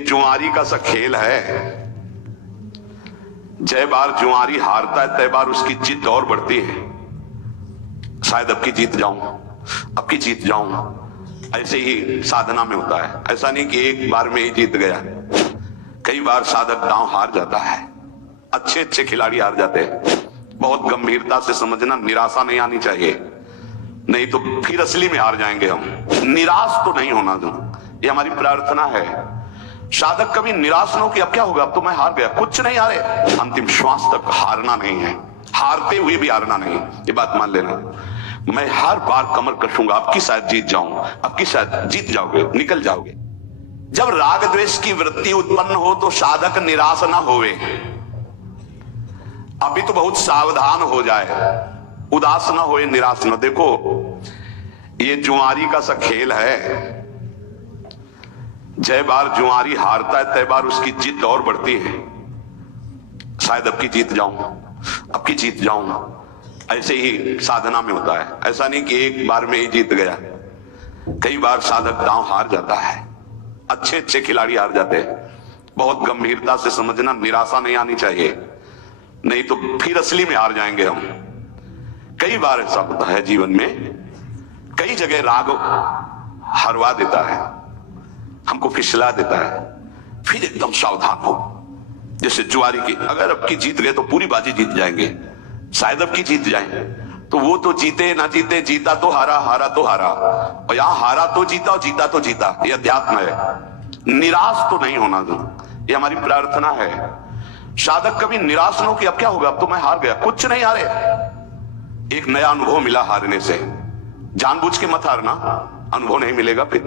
जुआरी का सा खेल है। जय बार जुआरी हारता है तय बार उसकी जिद और बढ़ती है। शायद अब की जीत जाऊं, अब की जीत जाऊं। ऐसे ही साधना में होता है। ऐसा नहीं कि एक बार में ही जीत गया, कई बार साधक दांव हार जाता है। अच्छे अच्छे खिलाड़ी हार जाते हैं। बहुत गंभीरता से समझना, निराशा नहीं आनी चाहिए, नहीं तो फिर असली में हार जाएंगे हम। निराश तो नहीं होना दूं, ये हमारी प्रार्थना है। साधक कभी निराश न हो कि अब क्या होगा, अब तो मैं हार गया। कुछ नहीं हारे, अंतिम श्वास तक हारना नहीं है, हारते हुए भी हारना नहीं, ये बात मान लेना। मैं हर बार कमर कसूंगा, अब की शायद जीत जाऊं, अब की शायद जीत जाओगे, निकल जाओगे। जब राग द्वेष की वृत्ति उत्पन्न हो तो साधक निराश ना होवे, अभी तो बहुत सावधान हो जाए, उदास ना होए, निराश ना। देखो ये जुआरी का सा खेल है। जय बार जुआरी हारता है तय बार उसकी जिद और बढ़ती है। शायद अब की जीत जाऊं, अब की जीत जाऊं। ऐसे ही साधना में होता है। ऐसा नहीं कि एक बार में ही जीत गया, कई बार साधक दांव हार जाता है। अच्छे अच्छे खिलाड़ी हार जाते हैं। बहुत गंभीरता से समझना, निराशा नहीं आनी चाहिए, नहीं तो फिर असली में हार जाएंगे हम। कई बार ऐसा होता है जीवन में, कई जगह राग हरवा देता है, हमको फिसला देता है। फिर एकदम सावधान हो। जैसे जुआरी की, अगर अब की जीत गए तो पूरी बाजी जीत जाएंगे, शायद अब की जीत जाए तो वो तो जीते ना जीते, जीता तो हारा, हारा तो हारा। और यहां हारा तो जीता और जीता तो जीता। ये अध्यात्म है। निराश तो नहीं होना दूं, ये हमारी प्रार्थना है। साधक कभी निराश न हो कि अब क्या होगा, अब तो मैं हार गया। कुछ नहीं हारे, एक नया अनुभव मिला हारने से। जानबूझ के मत हारना, अनुभव नहीं मिलेगा। फिर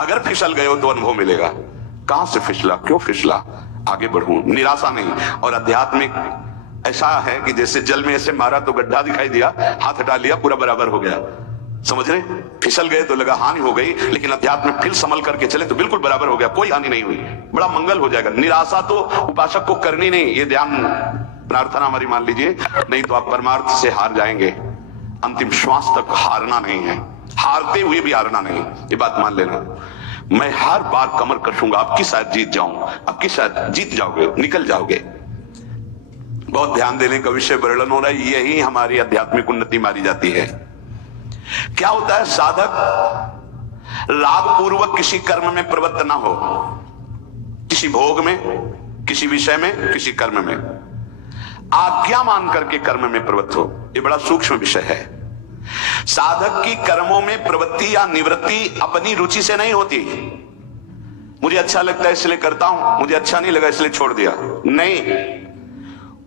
अगर फिसल गए हो तो अनुभव मिलेगा। कहां से फिसला, क्यों फिसला, आगे बढ़ूं, निराशा नहीं। और आध्यात्मिक ऐसा है कि जैसे जल में ऐसे मारा तो गड्ढा दिखाई दिया, हाथ हटा लिया, पूरा बराबर हो गया। समझ रहे, फिसल गए तो लगा हानि हो गई, लेकिन अध्यात्म में फिर संभल करके चले तो बिल्कुल बराबर हो गया, कोई हानि नहीं हुई, बड़ा मंगल हो जाएगा। निराशा तो उपासक को करनी नहीं, ये ध्यान प्रार्थना हमारी मान लीजिए, नहीं तो आप परमार्थ से हार जाएंगे। अंतिम श्वास तक हारना नहीं है, हारते हुए भी हारना नहीं, ये बात मान लेना। मैं हर बार कमर कसूंगा, अब की शायद जीत जाऊं, अब की शायद जीत जाओगे, निकल जाओगे। बहुत ध्यान देने का विषय वर्णन हो रहा है। यही हमारी आध्यात्मिक उन्नति मारी जाती है। क्या होता है, साधक राग पूर्वक किसी कर्म में प्रवृत्त ना हो, किसी भोग में, किसी विषय में, किसी कर्म में आज्ञा मान करके कर्म में प्रवृत्त हो। यह बड़ा सूक्ष्म विषय है। साधक की कर्मों में प्रवृत्ति या निवृत्ति अपनी रुचि से नहीं होती। मुझे अच्छा लगता है इसलिए करता हूं, मुझे अच्छा नहीं लगा इसलिए छोड़ दिया, नहीं।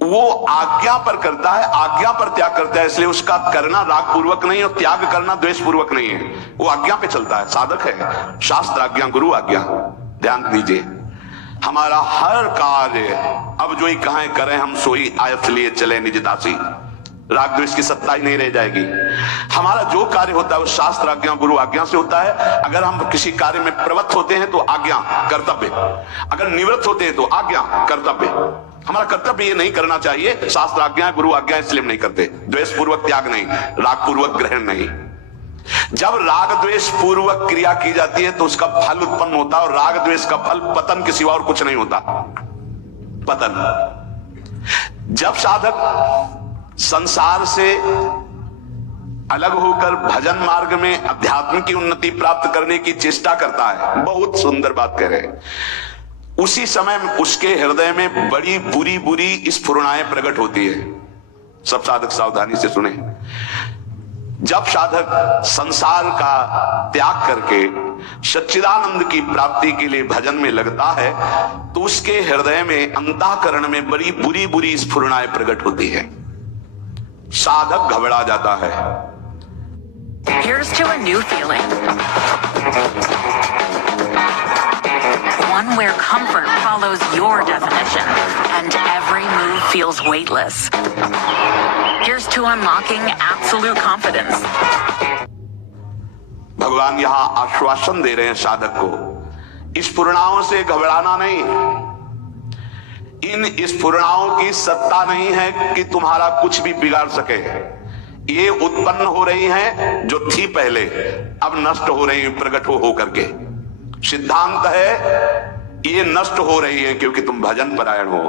वो आज्ञा पर करता है, आज्ञा पर त्याग करता है, इसलिए उसका करना राग पूर्वक नहीं और त्याग करना द्वेष पूर्वक नहीं है। वो आज्ञा पे चलता है, साधक है। शास्त्र आज्ञा, गुरु आज्ञा। ध्यान दीजिए, हमारा हर कार्य अब जो ही कहें करें हम, सोई आयत लिए चले निज दासी। राग द्वेष की सत्ता ही नहीं रह जाएगी। हमारा जो कार्य होता है वो शास्त्र आज्ञा, गुरु आज्ञा से होता है। अगर हम किसी कार्य में प्रवृत्त होते हैं तो आज्ञा कर्तव्य, अगर निवृत्त होते हैं तो आज्ञा कर्तव्य। हमारा कर्तव्य ये नहीं करना चाहिए, शास्त्र आज्ञा, गुरु आज्ञा, इसलिए हम नहीं करते। द्वेष पूर्वक त्याग नहीं, राग पूर्वक ग्रहण नहीं। जब राग द्वेष पूर्वक क्रिया की जाती है तो उसका फल उत्पन्न होता है, और राग द्वेष का फल पतन के सिवा और कुछ नहीं होता, पतन। जब साधक संसार से अलग होकर भजन मार्ग में अध्यात्म की उन्नति प्राप्त करने की चेष्टा करता है, बहुत सुंदर बात कह रहे हैं, उसी समय उसके हृदय में बड़ी बुरी बुरी स्फुरणाएं प्रकट होती है। सब साधक सावधानी से सुने। जब साधक संसार का त्याग करके सच्चिदानंद की प्राप्ति के लिए भजन में लगता है तो उसके हृदय में, अंतःकरण में बड़ी बुरी बुरी स्फुरणाएं प्रकट होती है। साधक घबरा जाता है। Here's to a new feeling. One where comfort follows your definition and every move feels weightless. Here's to unlocking absolute confidence. भगवान यहां आश्वासन दे रहे हैं साधक को, स्फुरणाओं से घबराना नहीं। इन स्फुरणाओं की सत्ता नहीं है कि तुम्हारा कुछ भी बिगाड़ सके। ये उत्पन्न हो रही हैं जो थी पहले, अब नष्ट हो रही, प्रकट हो करके। सिद्धांत है ये नष्ट हो रही है क्योंकि तुम भजन परायण हो।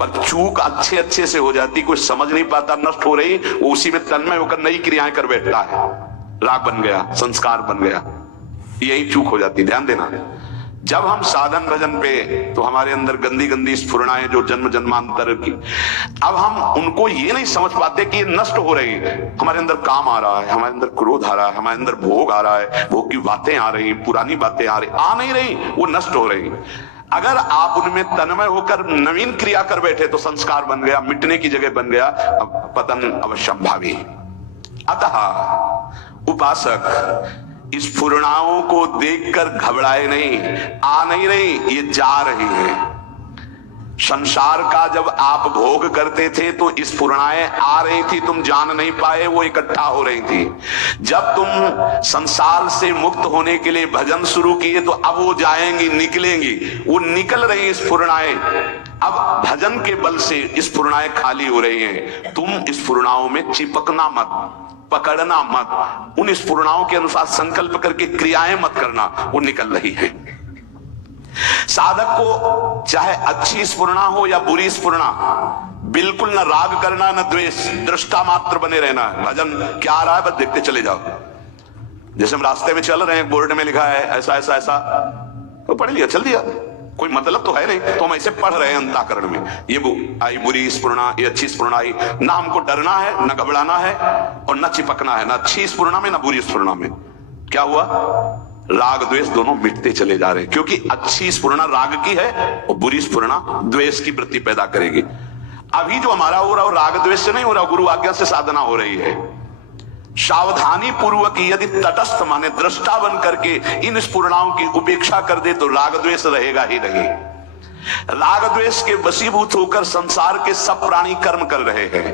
पर चूक अच्छे अच्छे से हो जाती, कोई समझ नहीं पाता नष्ट हो रही, वो उसी में तन्मय होकर नई क्रियाएं कर बैठता है, राग बन गया, संस्कार बन गया, यही चूक हो जाती। ध्यान देना, जब हम साधन भजन पे, तो हमारे अंदर गंदी गंदी स्फुरणाएं जो जन्म जन्मांतर की, अब हम उनको ये नहीं समझ पाते कि ये नष्ट हो रही है। हमारे अंदर काम आ रहा है, हमारे अंदर क्रोध आ रहा है, हमारे अंदर भोग आ रहा है, भोग की बातें आ रही, पुरानी बातें आ नहीं रही, वो नष्ट हो रही। अगर आप उनमें तन्मय होकर नवीन क्रिया कर बैठे तो संस्कार बन गया, मिटने की जगह बन गया, पतन अवश्यंभावी। अतः उपासक इस स्फुरणाओं को देखकर घबराए नहीं, आ नहीं रही, ये जा रही है। संसार का जब आप भोग करते थे तो इस स्फुरणाएं आ रही थी, तुम जान नहीं पाए, वो इकट्ठा हो रही थी। जब तुम संसार से मुक्त होने के लिए भजन शुरू किए तो अब वो जाएंगी, निकलेंगी, वो निकल रही स्फुरणाएं। अब भजन के बल से स्फुरणाएं खाली हो रही हैं। तुम स्फुरणाओं में चिपकना मत, पकड़ना मत, उन स्फुरणाओं के अनुसार संकल्प करके क्रियाएं मत करना, वो निकल रही है। साधक को चाहे अच्छी स्फुरणा हो या बुरी स्फुरणा, बिल्कुल न राग करना न द्वेष, दृष्टा मात्र बने रहना है। भजन क्या आ रहा है बस देखते चले जाओ। जैसे हम रास्ते में चल रहे हैं, बोर्ड में लिखा है ऐसा ऐसा ऐसा, तो पढ़ लिया, चल दिया, कोई मतलब तो है नहीं, तो हम ऐसे पढ़ रहे हैं अंतःकरण में, ये आई बुरी स्फुरणा, ये अच्छी स्फुरणा आई। ना हमको डरना है, न घबराना है, और न चिपकना है, न अच्छी स्फुरणा में न बुरी स्फुरणा में। क्या हुआ? राग द्वेष दोनों मिटते चले जा रहे हैं, क्योंकि अच्छी स्फुरणा राग की है और बुरी स्फुरणा द्वेष की वृत्ति पैदा करेगी। अभी जो हमारा हो रहा है राग द्वेष से नहीं हो रहा, गुरु आज्ञा से साधना हो रही है। सावधानी पूर्वक यदि तटस्थ माने दृष्टा बन करके इन स्फुरणाओं की उपेक्षा कर दे तो राग द्वेष रहेगा ही नहीं। राग द्वेष के वशीभूत होकर संसार के सब प्राणी कर्म कर रहे हैं।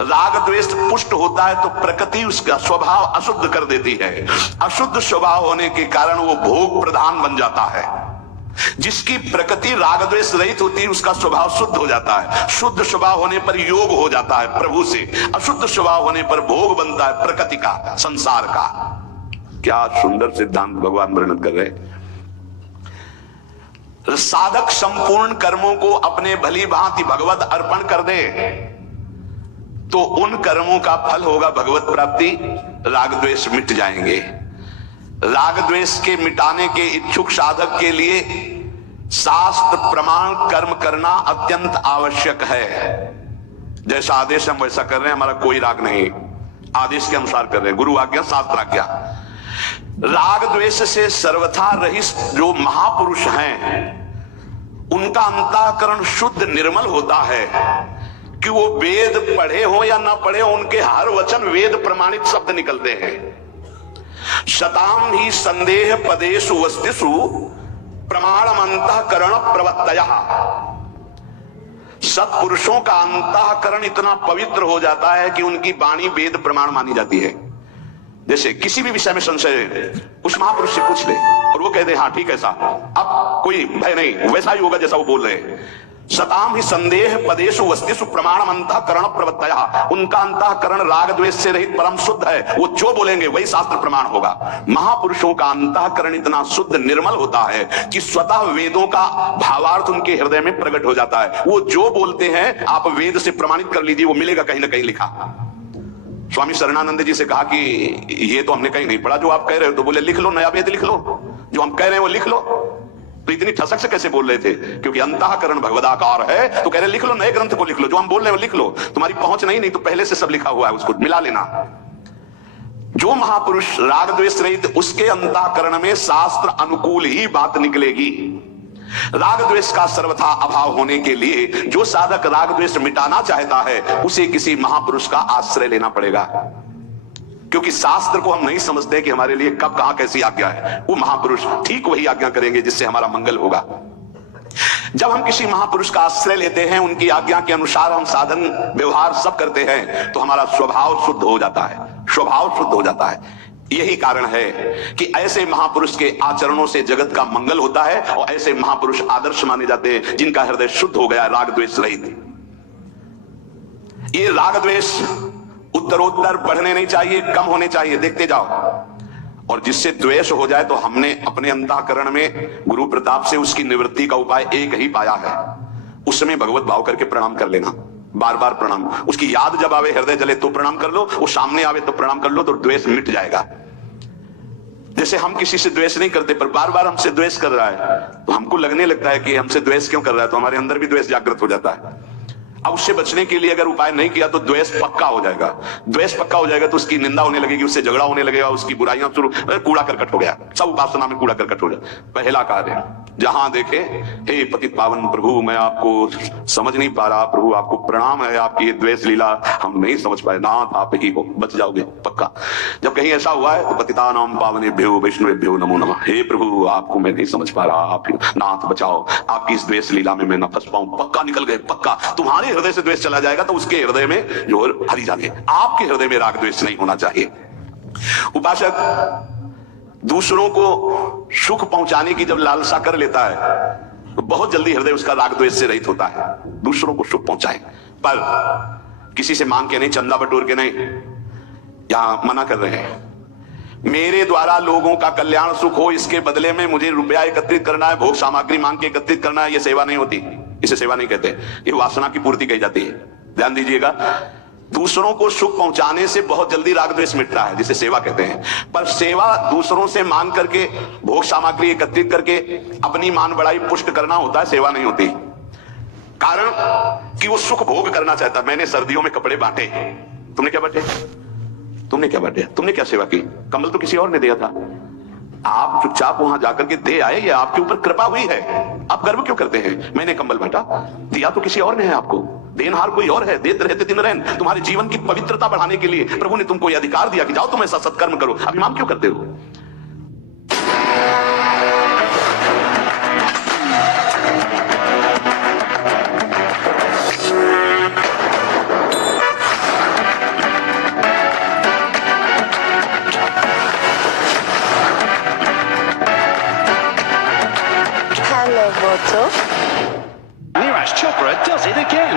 राग द्वेष पुष्ट होता है तो प्रकृति उसका स्वभाव अशुद्ध कर देती है। अशुद्ध स्वभाव होने के कारण वो भोग प्रधान बन जाता है। जिसकी प्रकृति राग द्वेष रहित होती है उसका स्वभाव शुद्ध हो जाता है। शुद्ध स्वभाव होने पर योग हो जाता है प्रभु से, अशुद्ध स्वभाव होने पर भोग बनता है प्रकृति का, संसार का। क्या सुंदर सिद्धांत भगवान वर्णन कर रहे हैं। साधक संपूर्ण कर्मों को अपने भली भांति भगवत अर्पण कर दे तो उन कर्मों का फल होगा भगवत प्राप्ति, राग द्वेष मिट जाएंगे। राग द्वेष के मिटाने के इच्छुक साधक के लिए शास्त्र प्रमाण कर्म करना अत्यंत आवश्यक है। जैसा आदेश हम वैसा कर रहे हैं, हमारा कोई राग नहीं, आदेश के अनुसार कर रहे हैं, गुरु आज्ञा शास्त्र आज्ञा। राग द्वेष से सर्वथा रहित जो महापुरुष हैं उनका अंतःकरण शुद्ध निर्मल होता है कि वो वेद पढ़े हो या ना पढ़े हो, उनके हर वचन वेद प्रमाणित शब्द निकलते हैं। शताम ही संदेह पदेषु वस्तिषु प्रमाणम अंतःकरण प्रवत्तयः। सत्पुरुषों का अंतःकरण इतना पवित्र हो जाता है कि उनकी वाणी वेद प्रमाण मानी जाती है। जैसे किसी भी विषय में संशय उस महापुरुष से पूछ ले और वो कह दे हाँ ठीक है साहब, अब कोई भय नहीं, वैसा ही होगा जैसा वो बोल रहे हैं। शताम ही संदेह पदेषु वस्तिषु प्रमाणम अंतःकरण प्रवत्तयः। उनका अंतःकरण राग द्वेष से रहित परम शुद्ध है, वो जो बोलेंगे वही शास्त्र प्रमाण होगा। महापुरुषों का अंतःकरण इतना शुद्ध निर्मल होता है कि स्वतः वेदों का भावार्थ उनके हृदय में प्रकट हो जाता है। वो जो बोलते हैं आप वेद से प्रमाणित कर लीजिए, वो मिलेगा कहीं ना कहीं लिखा। स्वामी शरणानंद जी से कहा कि ये तो हमने कहीं नहीं पढ़ा जो आप कह रहे हो, तो बोले लिख लो, नया वेद लिख लो, जो हम कह रहे हैं वो लिख लो। तो इतनी ठसक से कैसे बोल रहे थे? क्योंकि अंतःकरण भगवदाकार है, तो कह रहे लिख लो, नए ग्रंथ को लिख लो, जो हम बोल रहे हैं वो लिख लो। तुम्हारी पहुंच नहीं तो पहले से सब लिखा हुआ है, उसको मिला लेना। जो महापुरुष राग द्वेष रहित, उसके अंतःकरण में शास्त्र अनुकूल ही बात निकलेगी। राग द्वेष का सर्वथा अभाव होने के लिए जो साधक राग द्वेष मिटाना चाहता है उसे किसी महापुरुष का आश्रय लेना पड़ेगा, क्योंकि शास्त्र को हम नहीं समझते कि हमारे लिए कब कहां कैसी आज्ञा है। वो महापुरुष ठीक वही आज्ञा करेंगे जिससे हमारा मंगल होगा। जब हम किसी महापुरुष का आश्रय लेते हैं, उनकी आज्ञा के अनुसार हम साधन व्यवहार सब करते हैं, तो हमारा स्वभाव शुद्ध हो जाता है, स्वभाव शुद्ध हो जाता है। यही कारण है कि ऐसे महापुरुष के आचरणों से जगत का मंगल होता है और ऐसे महापुरुष आदर्श माने जाते हैं जिनका हृदय शुद्ध हो गया, राग द्वेष रहित। ये राग द्वेष उत्तरोत्तर बढ़ने नहीं चाहिए, कम होने चाहिए, देखते जाओ। और जिससे द्वेष हो जाए तो हमने अपने अंतःकरण में गुरु प्रताप से उसकी निवृत्ति का उपाय एक ही पाया है, उसमें भगवत भाव करके प्रणाम कर लेना, बार बार प्रणाम। उसकी याद जब आवे, हृदय जले तो प्रणाम कर लो, वो सामने आवे तो प्रणाम कर लो, तो द्वेष मिट जाएगा। जैसे हम किसी से द्वेष नहीं करते पर बार बार हमसे द्वेष कर रहा है तो हमको लगने लगता है कि हमसे द्वेष क्यों कर रहा है, तो हमारे अंदर भी द्वेष जागृत हो जाता है। अब उससे बचने के लिए अगर उपाय नहीं किया तो द्वेष पक्का हो जाएगा। द्वेष पक्का हो जाएगा तो उसकी निंदा होने लगेगी, उससे झगड़ा होने लगेगा, उसकी बुराइयां शुरू, कूड़ा करकट हो गया, सब उपासना में कूड़ा करकट हो गया। पहला कार्य, जहां देखे हे पतित पावन प्रभु, मैं आपको समझ नहीं पा रहा, प्रभु आपको प्रणाम है, आपकी ये द्वेष लीला हम नहीं समझ पाए, नाथ आप ही हो, बच जाओगे पक्का। जब कहीं ऐसा हुआ है तो पतितानां पावनेभ्यो वैष्णवेभ्यो नमो नमः, हे प्रभु आपको मैं नहीं समझ पा रहा, आप नाथ बचाओ, आपकी इस द्वेष लीला में मैं न फंस पाऊं, पक्का निकल गए, पक्का। तुम्हारे हृदय से द्वेष चला जाएगा तो उसके हृदय में जो हरि जाने, आपके हृदय में राग द्वेष नहीं होना चाहिए। उपासक दूसरों को सुख पहुंचाने की जब लालसा कर लेता है तो बहुत जल्दी हृदय उसका राग द्वेष से रहित होता है। दूसरों को सुख पहुंचाए पर किसी से मांग के नहीं, चंदा बटोर के नहीं। यहां मना कर रहे हैं, मेरे द्वारा लोगों का कल्याण सुख हो, इसके बदले में मुझे रुपया एकत्रित करना है, भोग सामग्री मांग के एकत्रित करना है, यह सेवा नहीं होती, इसे सेवा नहीं कहते, ये वासना की पूर्ति कही जाती है। ध्यान दीजिएगा, दूसरों को सुख पहुंचाने से बहुत जल्दी राग द्वेष मिटता है, जिसे सेवा कहते हैं। पर सेवा दूसरों से मांग करके, भोग सामग्री एकत्रित करके अपनी मान बढ़ाई पुष्ट करना होता है, सेवा नहीं होती। कारण कि वो सुख भोग करना चाहता। मैंने सर्दियों में कपड़े बांटे, तुमने क्या बांटे? तुमने क्या बांटे? तुमने क्या सेवा की? कंबल तो किसी और ने दिया था, आप चुपचाप वहां जाकर के दे आए, ये आपके ऊपर कृपा हुई है, आप गर्व क्यों करते हैं? मैंने कंबल बांटा, दिया तो किसी और ने है, आपको देनहार कोई और है, देते रहते दिन रहन। तुम्हारे जीवन की पवित्रता बढ़ाने के लिए प्रभु ने तुमको यह अधिकार दिया कि जाओ तुम ऐसा सत्कर्म करो, अभिमान क्यों करते हो? Neeraj Chopra does it again.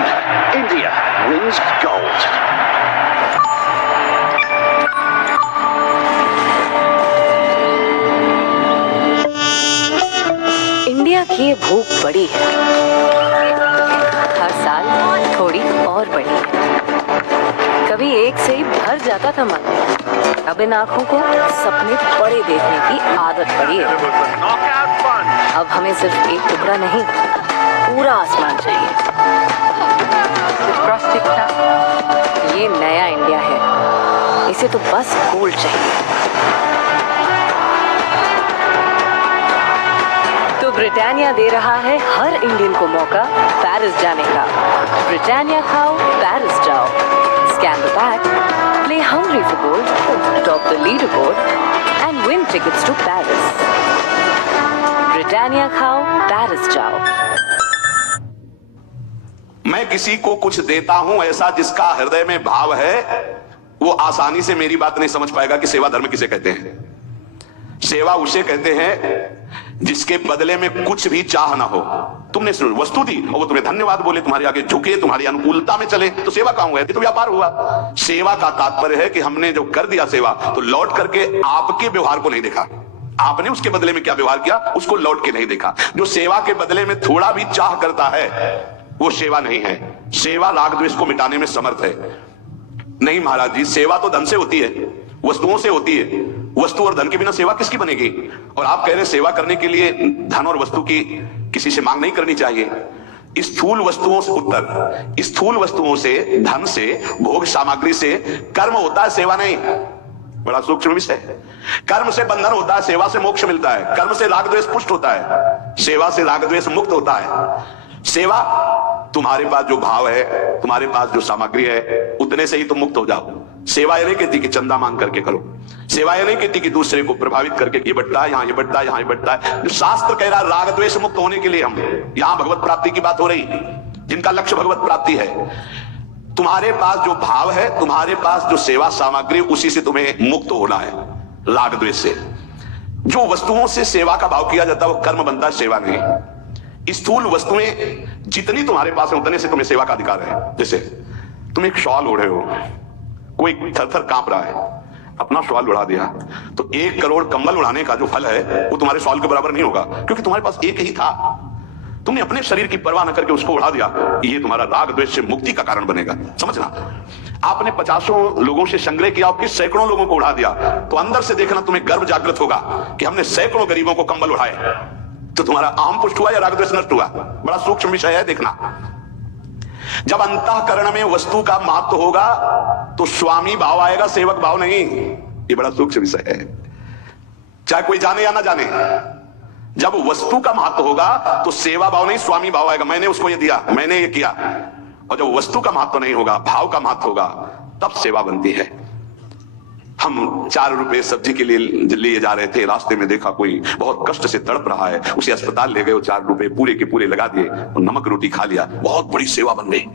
India wins gold. India की ये भूख बड़ी है, हर साल थोड़ी और बड़ी है। कभी एक से ही भर जाता था मन, अब इन आंखों को सपने बड़े देखने की आदत पड़ी है। अब हमें सिर्फ एक टुकड़ा नहीं, पूरा आसमान चाहिए। ये नया इंडिया है, इसे तो बस गोल्ड चाहिए। तो ब्रिटानिया दे रहा है हर इंडियन को मौका पेरिस जाने का। ब्रिटानिया खाओ, पेरिस जाओ। Scan the pack, play hungry for gold, top the leaderboard, and win tickets to Paris. Britannia खाओ, पेरिस जाओ। मैं किसी को कुछ देता हूं ऐसा जिसका हृदय में भाव है, वो आसानी से मेरी बात नहीं समझ पाएगा कि सेवा धर्म किसे कहते हैं। सेवा उसे कहते हैं जिसके बदले में कुछ भी चाह ना हो। तुमने वस्तु दी और वो तुम्हें धन्यवाद बोले, तुम्हारे आगे झुके, तुम्हारी अनुकूलता में चले, तो सेवा कहां हुआ? ये तो व्यापार हुआ। सेवा का तात्पर्य है कि हमने जो कर दिया सेवा, तो लौट करके आपके व्यवहार को नहीं देखा, आपने उसके बदले में क्या व्यवहार किया उसको लौट के नहीं देखा। जो सेवा के बदले में थोड़ा भी चाह करता है वो सेवा नहीं है। सेवा राग द्वेष को मिटाने में समर्थ है। नहीं महाराज जी, सेवा तो धन से होती है, वस्तुओं से होती है। वस्तु और धन के बिना सेवा किसकी बनेगी? और आप कह रहे सेवा करने के लिए धन और वस्तु की किसी से मांग नहीं करनी चाहिए। स्थूल वस्तुओं से उत्तर, स्थूल वस्तुओं से, धन से, भोग सामग्री से कर्म होता है, सेवा नहीं। बड़ा सूक्ष्म विषय है। कर्म से बंधन होता है, सेवा से मोक्ष मिलता है। कर्म से राग द्वेष पुष्ट होता है, सेवा से राग द्वेष मुक्त होता है। सेवा, तुम्हारे पास जो भाव है, तुम्हारे पास जो सामग्री है, उतने से ही तुम मुक्त हो जाओ। सेवा ये नहीं कहती कि चंदा मांग करके करो। सेवा ये नहीं कहती कि दूसरे को प्रभावित करके ये बढ़ता है, यहाँ ये बढ़ता है, यहाँ ये बढ़ता है। जो शास्त्र कह रहा है राग द्वेष मुक्त होने के लिए, हम यहाँ भगवत प्राप्ति की बात हो रही, जिनका लक्ष्य भगवत प्राप्ति है। तुम्हारे पास जो भाव है, तुम्हारे पास जो सेवा सामग्री, उसी से तुम्हें मुक्त होना है राग द्वेष से। जो वस्तुओं से सेवा का भाव किया जाता है वो कर्म बनता है, सेवा नहीं। स्थूल वस्तुएं जितनी तुम्हारे पास है उतने से तुम्हें सेवा का अधिकार है। जैसे तुम एक शॉल ओढ़े हो, कोई थर थर कांप रहा है, अपना सवाल उड़ा दिया, तो 1 करोड़ कंबल उड़ाने का जो फल है वो तुम्हारे सवाल के बराबर नहीं होगा, क्योंकि तुम्हारे पास एक ही था। तुमने अपने शरीर की परवाह न करके उसको उड़ा दिया। ये तुम्हारा राग द्वेष से मुक्ति का कारण बनेगा। समझना, आपने 50 लोगों से संग्रह किया, आपके सैकड़ों लोगों को उड़ा दिया, तो अंदर से देखना तुम्हें गर्व जागृत होगा कि हमने सैकड़ों गरीबों को कंबल उड़ाए। तो तुम्हारा आम पुष्ट हुआ या राग द्वेष नष्ट हुआ? बड़ा सूक्ष्म विषय है, देखना। जब अंतःकरण में वस्तु का महत्व होगा तो स्वामी भाव आएगा, सेवक भाव नहीं। ये बड़ा सूक्ष्म विषय है, चाहे कोई जाने या ना जाने। जब वस्तु का महत्व होगा तो सेवा भाव नहीं, स्वामी भाव आएगा। मैंने उसको ये दिया, मैंने ये किया। और जब वस्तु का महत्व नहीं होगा, भाव का महत्व होगा, तब सेवा बनती है। हम 4 रुपए सब्जी के लिए जा रहे थे, रास्ते में देखा कोई बहुत कष्ट से तड़प रहा है, उसे अस्पताल ले गए, 4 रुपए पूरे के पूरे लगा दिए और नमक रोटी खा लिया, बहुत बड़ी सेवा बन गई।